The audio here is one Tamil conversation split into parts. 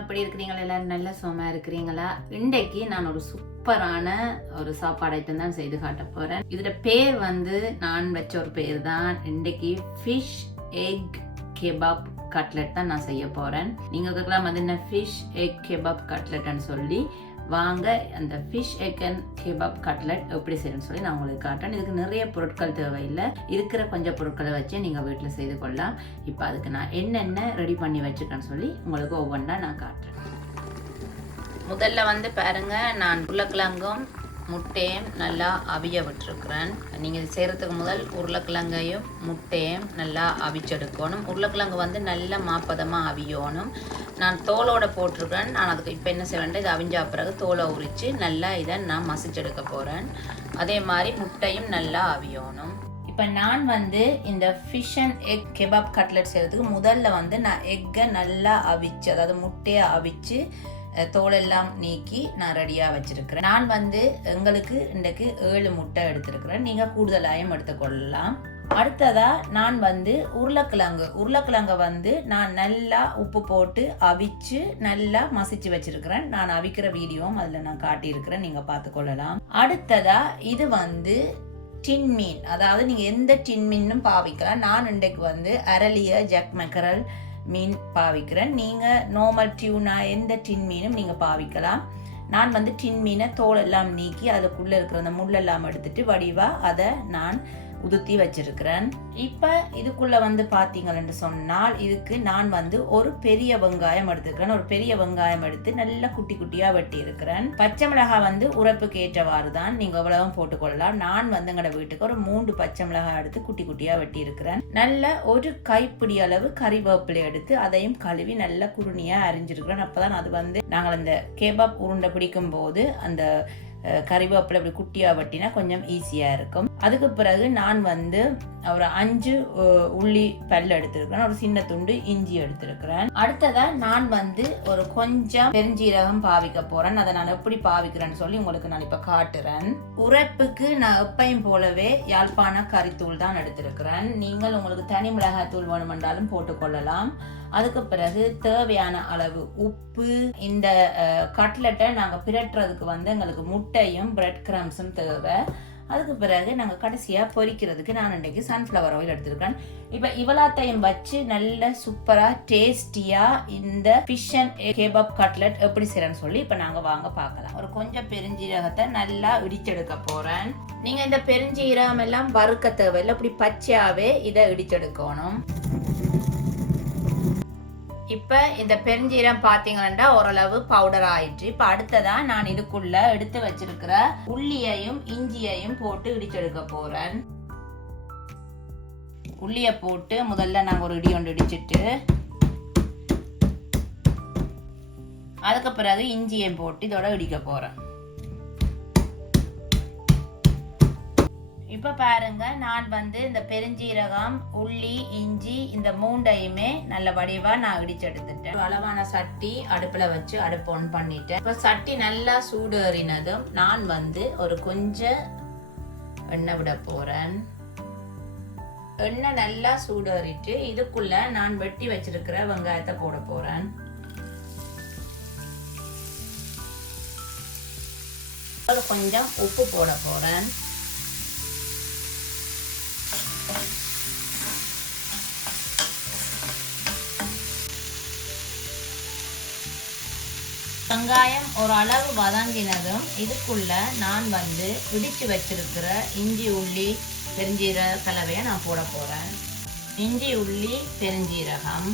எப்படி இருக்கிறீங்களா? எல்லாரும் நல்ல சுகமா இருக்கிறீங்களா? இன்றைக்கு நான் ஒரு சூப்பரான ஒரு சாப்பாடு ஐட்டம் தான் செய்து காட்ட போறேன். இதோட பேர் நான் வச்ச ஒரு பேர் தான். இன்றைக்கு ஃபிஷ் எக் கெபாப் கட்லெட் தான் நான் செய்ய போறேன். நீங்க கேட்கலாம் என்ன ஃபிஷ் எக் கெபாப் கட்லெட்னு சொல்லி. வாங்க அந்த fish egg and kebab cutlet எப்படி செய்யணும்னு சொல்லி நான் உங்களுக்கு காட்டுறேன். இதுக்கு நிறைய பொருட்கள் தேவையில்லை. இருக்கிற கொஞ்சம் பொருட்களை வச்சு நீங்கள் வீட்டில் செய்து கொள்ளலாம். இப்போ அதுக்கு நான் என்னென்ன ரெடி பண்ணி வச்சுருக்கேன்னு சொல்லி உங்களுக்கு ஒவ்வொன்றா நான் காட்டுறேன். முதல்ல பாருங்க, நான் உருளைக்கிழங்கும் முட்டையும் நல்லா அவிய விட்டுருக்குறேன். நீங்கள் இது செய்கிறதுக்கு முதல் உருளைக்கிழங்கையும் முட்டையும் நல்லா அவிச்செடுக்கணும். உருளைக்கிழங்கு நல்லா மாப்பதமாக அவியணும். நான் தோலோட போட்டிருக்கேன். நான் அதுக்கு இப்போ என்ன செய்வேன், இது அவிஞ்சா பிறகு தோலை உரித்து நல்லா இதை நான் மசிச்செடுக்க போகிறேன். அதே மாதிரி முட்டையும் நல்லா அவியணும். இப்போ நான் இந்த fish and egg kebab cutlet செய்கிறதுக்கு முதல்ல நான் எக்கை நல்லா அவிச்சு, அதாவது முட்டையை அவிச்சு தோலெல்லாம் நீக்கி நான் ரெடியாக வச்சிருக்கிறேன். நான் எங்களுக்கு இன்றைக்கு 7 முட்டை எடுத்திருக்கிறேன். நீங்கள் கூடுதலாயும் எடுத்துக்கொள்ளலாம். அடுத்ததா நான் உருளைக்கிழங்கு நான் நல்லா உப்பு போட்டு அவிச்சு நல்லா மசிச்சு வச்சிருக்கிறேன். நான் அவிக்கிற வீடியோவும் அதில் நான் காட்டியிருக்கிறேன், நீங்கள் பார்த்துக்கொள்ளலாம். அடுத்ததா இது டின் மீன், அதாவது நீங்கள் எந்த டின் மீனும் பாவிக்கலாம். நான் இன்றைக்கு அரளிய ஜாக் மெக்கரல் மீன் பாவிக்கிறேன். நீங்கள் நார்மல் டியூனா எந்த டின் மீனும் நீங்கள் பாவிக்கலாம். நான் டின் மீனை தோலெல்லாம் நீக்கி அதுக்குள்ளே இருக்கிற அந்த முள்ளெல்லாம் எடுத்துட்டு வடிவாக அதை நான் உதுத்தி வச்சிருக்கிறேன். இப்போ இதுக்குள்ளே பார்த்தீங்கன்னு சொன்னால் இதுக்கு நான் ஒரு பெரிய வெங்காயம் எடுத்துக்கிறேன். ஒரு பெரிய வெங்காயம் எடுத்து நல்லா குட்டி குட்டியாக வெட்டி இருக்கிறேன். பச்சை மிளகாய் உரைப்புக்கு ஏற்றவாறு தான் நீங்கள் எவ்வளவும் போட்டுக்கொள்ளலாம். நான் எங்களோட வீட்டுக்கு ஒரு 3 பச்சை மிளகாய் எடுத்து குட்டி குட்டியாக வெட்டி இருக்கிறேன். நல்ல ஒரு கைப்பிடி அளவு கறிவேப்பிலை எடுத்து அதையும் கழுவி நல்லா குருணியாக அரிஞ்சிருக்கிறேன். அப்போதான் அது நாங்கள் அந்த கேபாப் உருண்டை பிடிக்கும் போது அந்த கறிவேப்பிலை அப்படி குட்டியாக வெட்டினா கொஞ்சம் ஈஸியாக இருக்கும். அதுக்கு பிறகு நான் ஒரு 5 உள்ளி பல் எடுத்திருக்கிறேன். ஒரு சின்ன துண்டு இஞ்சி எடுத்திருக்கிறேன். அடுத்ததா நான் ஒரு கொஞ்சம் பெருஞ்சீரகம் பாவிக்க போறேன். அதை நான் எப்படி பாவிக்கிறேன்னு சொல்லி உங்களுக்கு நான் இப்ப காட்டுறேன். உரைப்புக்கு நான் எப்பையும் போலவே யாழ்ப்பாண கறித்தூள் தான் எடுத்திருக்கிறேன். நீங்கள் உங்களுக்கு தனி மிளகாய் தூள் வேணுமென்றாலும் போட்டுக்கொள்ளலாம். அதுக்கு பிறகு தேவையான அளவு உப்பு. இந்த கட்லெட்டை நாங்கள் பிரட்டுறதுக்கு எங்களுக்கு முட்டையும் பிரெட் கிரம்ஸும் தேவை. அதுக்கு பிறகு நாங்கள் கடைசியாக பொரிக்கிறதுக்கு நான் இன்றைக்கு சன்ஃப்ளவர் ஆயில் எடுத்திருக்கேன். இப்போ இவ்வளோத்தையும் வச்சு நல்ல சூப்பராக டேஸ்டியாக இந்த ஃபிஷ் அண்ட் கெபாப் கட்லெட் எப்படி செய்யறேன்னு சொல்லி இப்போ நாங்கள் வாங்க பார்க்கலாம். ஒரு கொஞ்சம் பெருஞ்சீரகத்தை நல்லா இடிச்செடுக்க போகிறேன். நீங்கள் இந்த பெருஞ்சீரகம் எல்லாம் வறுக்க தேவையில்லை, இப்படி பச்சையாகவே இதை இடிச்செடுக்கணும். இப்போ இந்த பெருஞ்சீரம் பார்த்தீங்கன்னா ஓரளவு பவுடர் ஆயிடுச்சு. இப்போ அடுத்ததான் நான் இதுக்குள்ள எடுத்து வச்சிருக்கிற உள்ளியையும் இஞ்சியையும் போட்டு இடிச்செடுக்க போறேன். உள்ளியை போட்டு முதல்ல நாங்கள் ஒரு இடி ஒன்று இடிச்சிட்டு அதுக்கு பிறகு இஞ்சியையும் போட்டு இதோட இடிக்க போறேன். இப்போ பாருங்க, நான் இந்த பெருஞ்சீரகம் உள்ளி இஞ்சி இந்த மூண்டையுமே நல்ல வடிவா நான் இடிச்சு எடுத்துட்டேன். அளவான சட்டி அடுப்புல வச்சு அடுப்பு ஆன் பண்ணிட்டேன். இப்போ சட்டி நல்லா சூடேறினதும் நான் ஒரு கொஞ்சம் எண்ணெய் விட போறேன். எண்ணெய் நல்லா சூடேறிட்டு இதுக்குள்ள நான் வெட்டி வச்சிருக்கிற வெங்காயத்தை போட போறேன். கொஞ்சம் உப்பு போட போறேன். வெங்காயம் ஒரு அளவு வதங்கினதும் இதுக்குள்ள நான் இடிச்சு வச்சிருக்கிற இஞ்சி உள்ளி பெருஞ்சீரக கலவையை நான் போட போறேன். இஞ்சி உள்ளி பெருஞ்சீரகம்,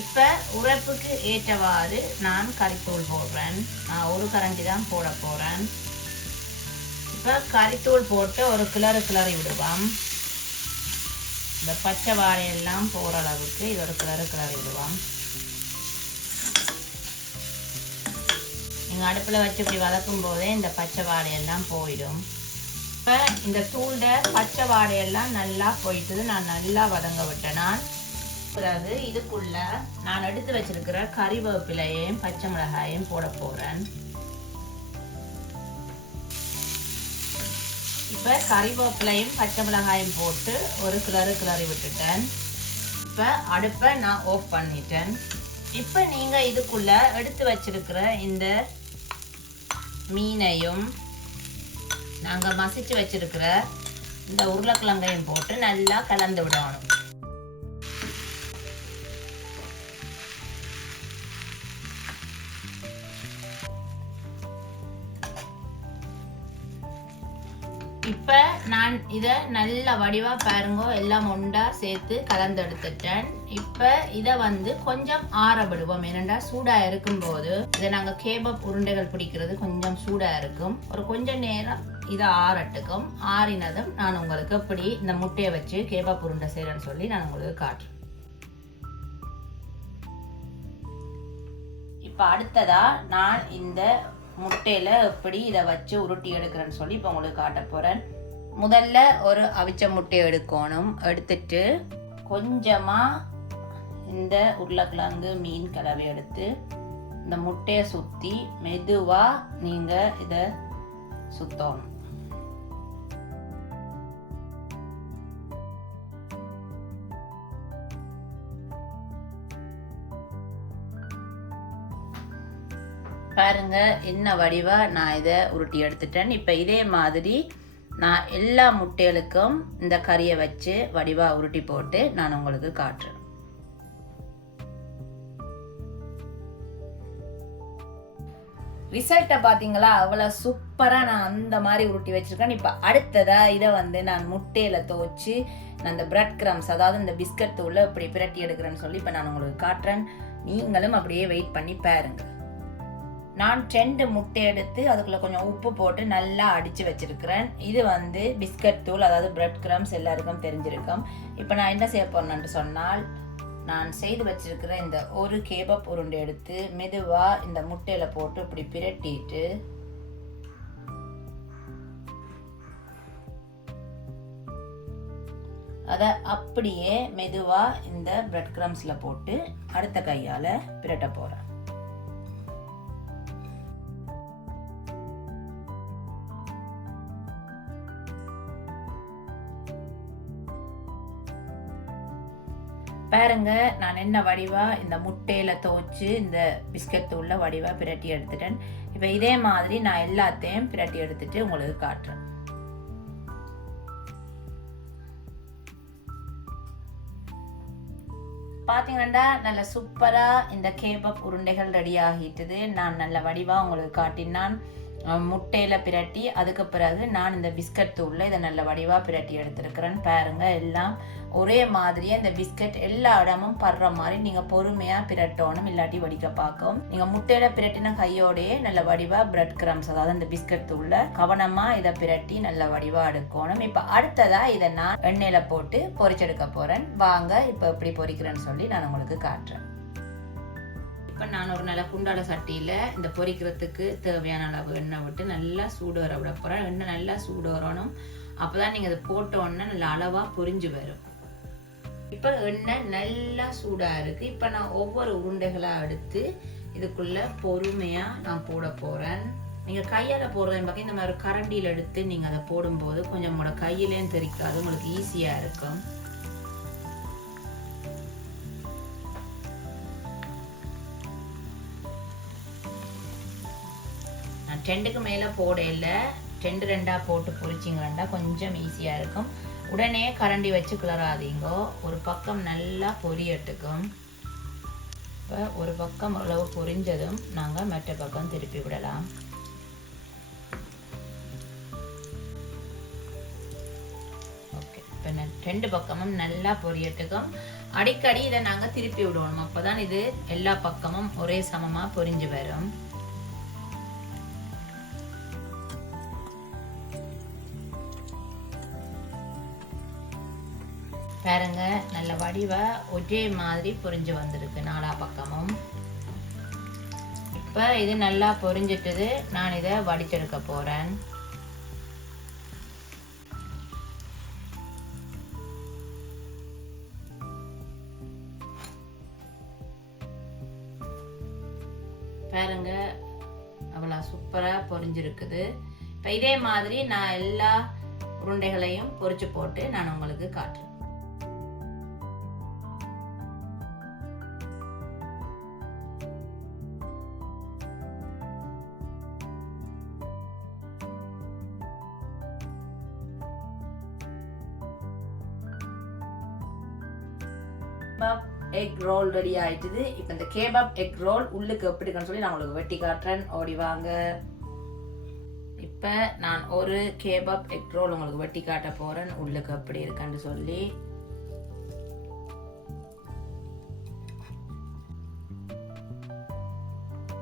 இப்ப உரைப்புக்கு ஏற்றவாறு நான் கறித்தூள் போடுறேன். நான் ஒரு கரண்டி தான் போட போறேன். இப்ப கறித்தூள் போட்டு ஒரு கிளறி விடுவோம். இந்த பச்சை வாழையெல்லாம் போகிற அளவுக்கு இது ஒரு கிளறி விடுவோம். நீங்கள் அடுப்பில் வச்சு இப்படி வதக்கும் போதே இந்த பச்சை வாழையெல்லாம் போயிடும். இப்போ இந்த தூள்ட பச்சை வாழையெல்லாம் நல்லா போயிட்டு நான் நல்லா வதங்க விட்டேன். நான் பிறகு இதுக்குள்ள நான் எடுத்து வச்சிருக்கிற கறிவேப்பிலையும் பச்சை மிளகாயும் போட போகிறேன். இப்போ கறிவேப்பிலையும் பச்சை மிளகாயும் போட்டு ஒரு கிளறி விட்டுட்டேன். இப்போ அடுப்பை நான் ஆஃப் பண்ணிட்டேன். இப்போ நீங்கள் இதுக்குள்ளே எடுத்து வச்சிருக்கிற இந்த மீனையும் நாங்கள் மசிச்சு வச்சிருக்கிற இந்த உருளைக்கிழங்கையும் போட்டு நல்லா கலந்து விடணும். இப்போ நான் இதை நல்ல வடிவா பாருங்க எல்லாம் ஒண்டா சேர்த்து கலந்து எடுத்துட்டேன். இப்போ இதை கொஞ்சம் ஆற விடுவோம். ஏனென்றா சூடா இருக்கும் போது இதை நாங்க கேபப் உருண்டைகள் பிடிக்கிறது கொஞ்சம் சூடா இருக்கும். ஒரு கொஞ்சம் நேரம் இதை ஆறட்டுக்கும். ஆறினதும் நான் உங்களுக்கு எப்படி இந்த முட்டையை வச்சு கேபப் உருண்டை செய்யறேன்னு சொல்லி நான் உங்களுக்கு காட்டுறேன். இப்போ அடுத்ததா நான் இந்த முட்டையில் எப்படி இதை வச்சு உருட்டி எடுக்கிறேன்னு சொல்லி இப்போ உங்களுக்கு காட்ட போகிறேன். முதல்ல ஒரு அவிச்ச முட்டையை எடுக்கணும். எடுத்துட்டு கொஞ்சமாக இந்த உருளைக்கிழங்கு மீன் கலவை எடுத்து இந்த முட்டையை சுற்றி மெதுவாக நீங்கள் இதை சுற்றணும். பாருங்க என்ன வடிவா நான் இதை உருட்டி எடுத்துட்டேன். இப்போ இதே மாதிரி நான் எல்லா முட்டைகளுக்கும் இந்த கறியை வச்சு வடிவா உருட்டி போட்டு நான் உங்களுக்கு காட்டுறேன். ரிசல்ட்டை பார்த்தீங்களா? அவ்வளோ சூப்பராக நான் அந்த மாதிரி உருட்டி வச்சிருக்கேன். இப்போ அடுத்ததா இதை நான் முட்டையில் துவச்சி நான் இந்த பிரெட் கிரம்ஸ், அதாவது இந்த பிஸ்கட் தூளை இப்படி பிரட்டி எடுக்கிறேன்னு சொல்லி இப்போ நான் உங்களுக்கு காட்டுறேன். நீங்களும் அப்படியே வெயிட் பண்ணி பாருங்க. நான் 2 முட்டை எடுத்து அதுக்குள்ள கொஞ்சம் உப்பு போட்டு நல்லா அடிச்சு வச்சிருக்கிறேன். இது பிஸ்கட் தூள், அதாவது பிரெட் கிரம்ஸ் எல்லாருக்கும் தெரிஞ்சிருக்கும். இப்போ நான் என்ன செய்ய போறேன்னு சொன்னால், நான் செய்து வச்சிருக்கிற இந்த ஒரு கேபப் உருண்டை எடுத்து மெதுவா இந்த முட்டையில போட்டு இப்படி பிரட்டிட்டு அதை அப்படியே மெதுவா இந்த பிரெட் கிரம்ஸ்ல போட்டு அடுத்த கையால பிரட்ட போறேன். பாருங்க நான் என்ன வடிவா இந்த முட்டையில துவச்சு இந்த பிஸ்கட் தூள்ல வடிவா பிரட்டி எடுத்துட்டேன். இப்ப இதே மாதிரி நான் எல்லாத்தையும் பிரட்டி எடுத்துட்டு உங்களுக்கு காட்டுறேன். பாத்தீங்கன்னா நல்ல சூப்பரா இந்த கேபப் உருண்டைகள் ரெடி ஆகிட்டுது. நான் நல்ல வடிவா உங்களுக்கு காட்டினான். முட்டையில பிரட்டி அதுக்கு பிறகு நான் இந்த பிஸ்கட் தூள்ல இதை நல்ல வடிவா பிரட்டி எடுத்திருக்கிறேன். பாருங்க எல்லாம் ஒரே மாதிரியே இந்த பிஸ்கட் எல்லா இடமும் படுற மாதிரி நீங்க பொறுமையா பிரட்டணும், இல்லாட்டி வடிக்க பார்க்கும். நீங்க முட்டையில பிரட்டின கையோடையே நல்ல வடிவா பிரெட் கிரம்ஸ், அதாவது இந்த பிஸ்கட் தூள்ல கவனமா இதை பிரட்டி நல்ல வடிவா எடுக்கணும். இப்ப அடுத்ததா இதை நான் எண்ணெயில போட்டு பொரிச்செடுக்க போறேன். வாங்க இப்ப எப்படி பொரிக்கிறேன்னு சொல்லி நான் உங்களுக்கு காட்டுறேன். இப்போ நான் ஒரு நல்ல குண்டால சட்டியில் இந்த பொரிக்கிறதுக்கு தேவையான அளவு எண்ணெய் விட்டு நல்லா சூடு வர விட போகிறேன். எண்ணெய் நல்லா சூடு வரணும். அப்போ தான் நீங்கள் அதை போட்டோன்னே நல்லா அளவாக பொரிஞ்சு வரும். இப்போ எண்ணெய் நல்லா சூடாக இருக்குது. இப்போ நான் ஒவ்வொரு உருண்டைகளாக எடுத்து இதுக்குள்ளே பொறுமையாக நான் போட போகிறேன். நீங்கள் கையால் போடுறதையும் பார்க்க இந்த மாதிரி கரண்டியில் எடுத்து நீங்கள் அதை போடும்போது கொஞ்சம் உங்களோட கையிலேயும் தெரிக்காது, உங்களுக்கு ஈஸியாக இருக்கும். நான் 2க்கு மேலே போட இல்லை, 2 போட்டு பொரிச்சிங்கன்னா கொஞ்சம் ஈஸியாக இருக்கும். உடனே கரண்டி வச்சு கிளறாதீங்க. ஒரு பக்கம் நல்லா பொரியட்டுக்கும். இப்போ ஒரு பக்கம் அளவு பொரிஞ்சதும் நாங்கள் மற்ற பக்கம் திருப்பி விடலாம். ஓகே, இப்போ 2 பக்கமும் நல்லா பொரியட்டுக்கும். அடிக்கடி இதை நாங்கள் திருப்பி விடுவோம். அப்போ தான் இது எல்லா பக்கமும் ஒரே சமமாக பொரிஞ்சு வரும். பாருங்க நல்ல வடிவா ஒரே மாதிரி பொரிஞ்சு வந்திருக்கு நாலா பக்கமும். இப்போ இது நல்லா பொரிஞ்சிட்டது. நான் இதை வடிச்செடுக்க போறேன். பாருங்க அவ்வளோ சூப்பரா பொரிஞ்சிருக்குது. இப்போ இதே மாதிரி நான் எல்லா உருண்டைகளையும் பொரிச்சு போட்டு நான் உங்களுக்கு காட்டுறேன். கேபாப் எக் ரோல் ரெடி ஆயிட்டுது. இப்போ இந்த கேபாப் எக் ரோல் உள்ளுக்கு எப்படி இருக்குன்னு சொல்லி நான் உங்களுக்கு வெட்டி காட்டுறேன். ஓடி வாங்க. இப்போ நான் ஒரு கேபாப் எக் ரோல் உங்களுக்கு வெட்டி காட்ட போறேன் உள்ளுக்கு எப்படி இருக்குன்னு சொல்லி.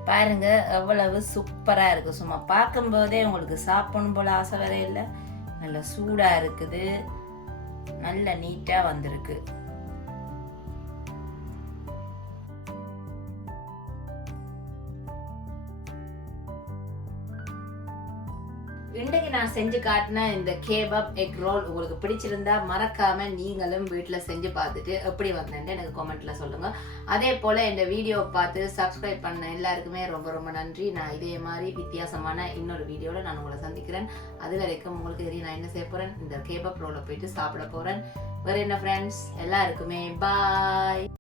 பாருங்க எவ்வளவு சூப்பரா இருக்கு. சும்மா பார்க்கும் போதே உங்களுக்கு சாப்பிடணும் போல ஆசை வர இல்லை. நல்ல சூடா இருக்குது, நல்ல நீட்டா வந்திருக்கு. இன்றைக்கு நான் செஞ்சு காட்டின இந்த கேபாப் எக் ரோல் உங்களுக்கு பிடிச்சிருந்தா மறக்காம நீங்களும் வீட்டில் செஞ்சு பார்த்துட்டு எப்படி வந்தேன்னு எனக்கு கமெண்ட்ல சொல்லுங்க. அதே போல இந்த வீடியோவை பார்த்து சப்ஸ்கிரைப் பண்ண எல்லாருக்குமே ரொம்ப ரொம்ப நன்றி. நான் இதே மாதிரி வித்தியாசமான இன்னொரு வீடியோல நான் உங்களை சந்திக்கிறேன். அது வரைக்கும் உங்களுக்கு தெரியும் நான் என்ன செய்ய போறேன், இந்த கேபாப் ரோலை போயிட்டு சாப்பிட போறேன். வேற என்ன ஃப்ரெண்ட்ஸ், எல்லாருக்குமே பாய்.